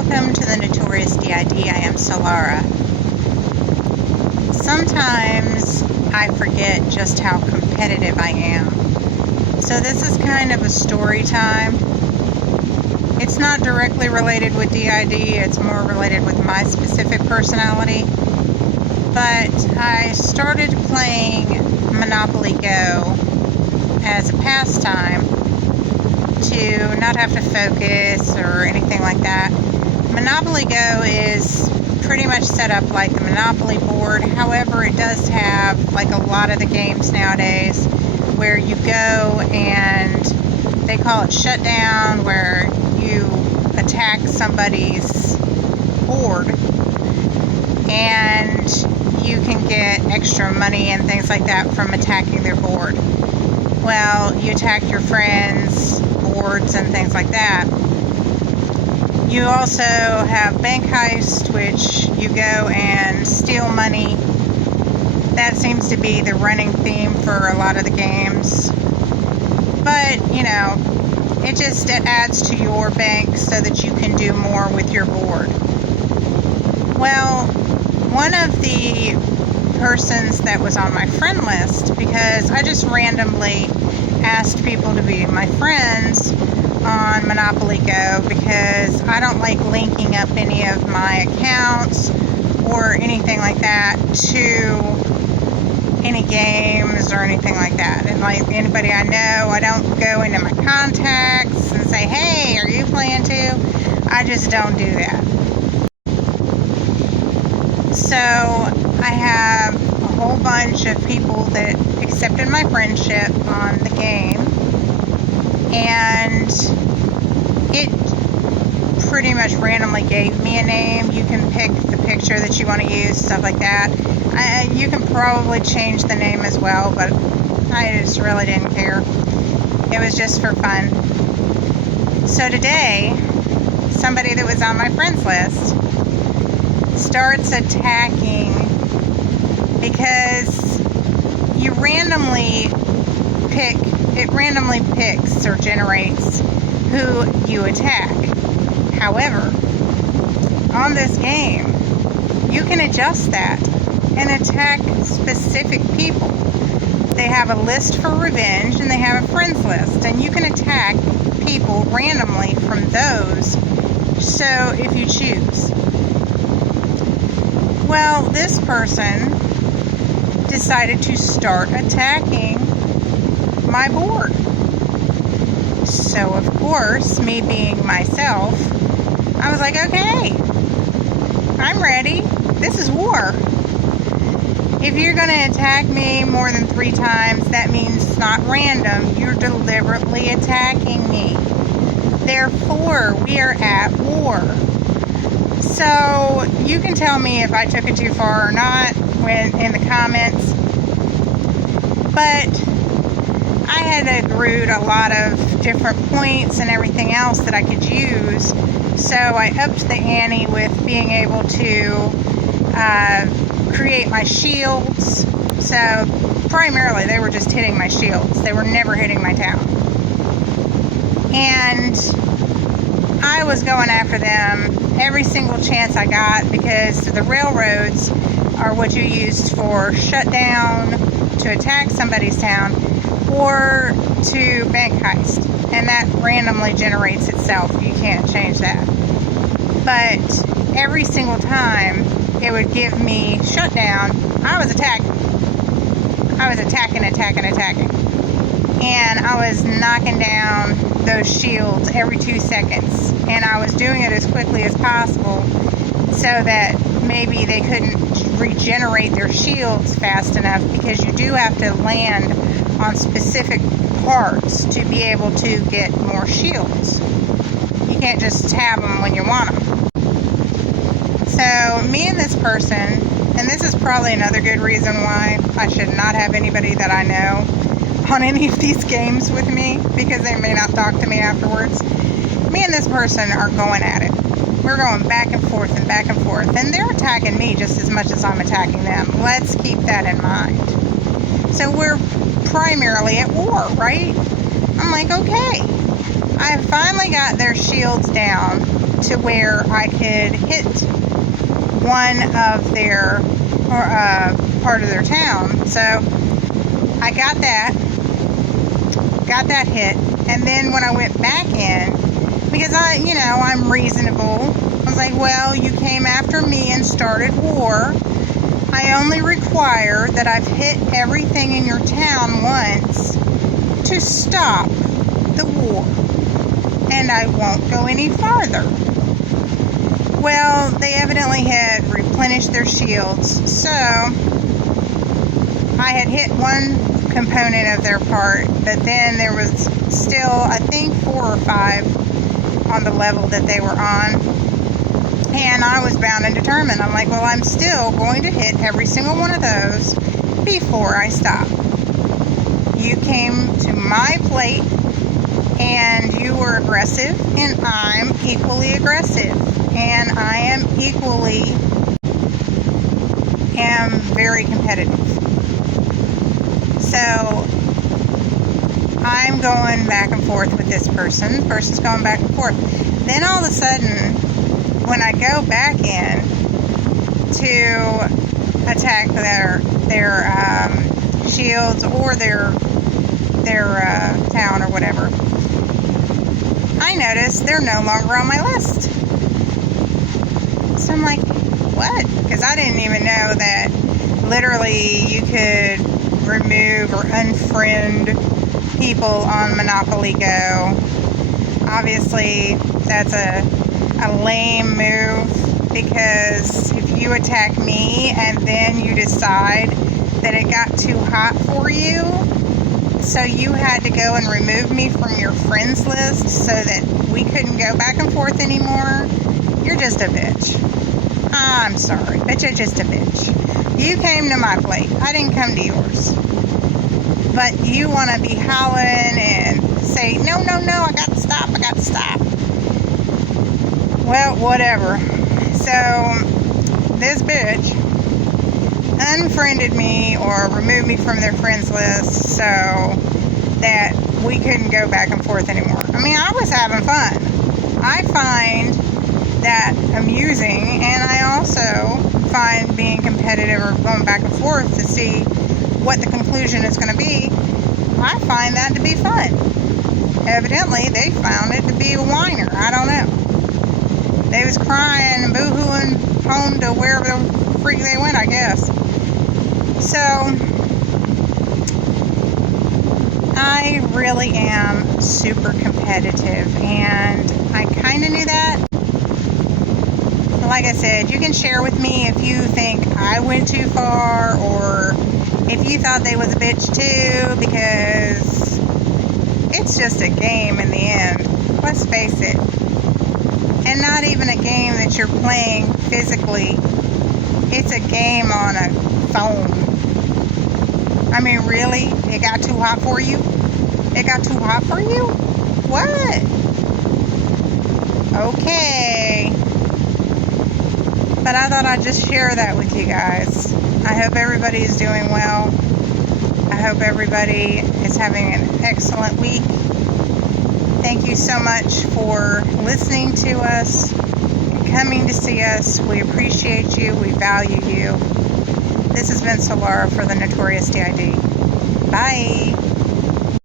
Welcome to the Notorious D.I.D. I am Solara. Sometimes I forget just how competitive I am. So this is kind of a story time. It's not directly related with D.I.D. It's more related with my specific personality. But I started playing Monopoly Go as a pastime to not have to focus or anything like that. Monopoly Go is pretty much set up like the Monopoly board. However, it does have, like a lot of the games nowadays, where you go and they call it shutdown, where you attack somebody's board and you can get extra money and things like that from attacking their board. Well, you attack your friends' boards and things like that. You also have bank heist, which you go and steal money. That seems to be the running theme for a lot of the games. But, you know, it adds to your bank so that you can do more with your board. Well, one of the persons that was on my friend list, because I just randomly asked people to be my friends on Monopoly Go, because I don't like linking up any of my accounts or anything like that to any games or anything like that. And like anybody I know, I don't go into my contacts and say, hey, are you playing too? I just don't do that. So I have a whole bunch of people that accepted my friendship on the game, and it pretty much randomly gave me a name. You can pick the picture that you want to use, stuff like that. You can probably change the name as well, but I just really didn't care. It was just for fun. So today, somebody that was on my friends list starts attacking, because you randomly picks or generates who you attack. However, on this game, you can adjust that and attack specific people. They have a list for revenge and they have a friends list, and you can attack people randomly from those, so if you choose. Well, this person decided to start attacking my board. So, of course, me being myself, I was like, okay, I'm ready. This is war. If you're going to attack me more than 3 times, that means it's not random. You're deliberately attacking me. Therefore, we are at war. So, you can tell me if I took it too far or not in the comments. But I had accrued a lot of different points and everything else that I could use. So I upped the ante with being able to create my shields. So primarily they were just hitting my shields. They were never hitting my town. And I was going after them every single chance I got, because the railroads are what you use for shutdown, to attack somebody's town, or to bank heist. And that randomly generates itself. You can't change that. But every single time it would give me shutdown, I was attacking. I was attacking. And I was knocking down those shields every 2 seconds. And I was doing it as quickly as possible so that maybe they couldn't regenerate their shields fast enough, because you do have to land on specific parts to be able to get more shields. You can't just tab them when you want them. So me and this person, and this is probably another good reason why I should not have anybody that I know on any of these games with me, because they may not talk to me afterwards. Me and this person are going at it. We're going back and forth, and they're attacking me just as much as I'm attacking them. Let's keep that in mind. So we're primarily at war, right? I'm like, okay. I finally got their shields down to where I could hit one of their part of their town. So I got that hit, and then when I went back in, because I'm reasonable, I was like, well, you came after me and started war. I only require that I've hit everything in your town once to stop the war, and I won't go any farther. Well, they evidently had replenished their shields, so I had hit one component of their part, but then there was still, I think, 4 or 5 on the level that they were on, and I was bound and determined. I'm like, well, I'm still going to hit every single one of those before I stop. You came to my plate, and you were aggressive, and I'm equally aggressive, and I am very competitive. So I'm going back and forth with this person. The person's going back and forth. Then all of a sudden, when I go back in to attack their shields or their town or whatever, I notice they're no longer on my list. So I'm like, what? Because I didn't even know that literally you could remove or unfriend people on Monopoly Go. Obviously, that's a lame move, because if you attack me and then you decide that it got too hot for you, so you had to go and remove me from your friends list so that we couldn't go back and forth anymore, you're just a bitch. I'm sorry, but you're just a bitch. You came to my plate. I didn't come to yours. But you want to be hollering and say, no, I got to stop. Well, whatever. So, this bitch unfriended me or removed me from their friends list so that we couldn't go back and forth anymore. I mean, I was having fun. I find that amusing, and I also find being competitive or going back and forth to see what the conclusion is going to be. I find that to be fun. Evidently, they found it to be a whiner. I don't know. They was crying and boo-hooing home to wherever the freak they went, I guess. So, I really am super competitive, and I kind of knew that. Like I said, you can share with me if you think I went too far, or if you thought they was a bitch too, because it's just a game in the end. Let's face it. And not even a game that you're playing physically. It's a game on a phone. I mean, really? It got too hot for you? It got too hot for you? What? Okay. But I thought I'd just share that with you guys. I hope everybody is doing well. I hope everybody is having an excellent week. Thank you so much for listening to us and coming to see us. We appreciate you. We value you. This has been Solara for the Notorious D.I.D. Bye.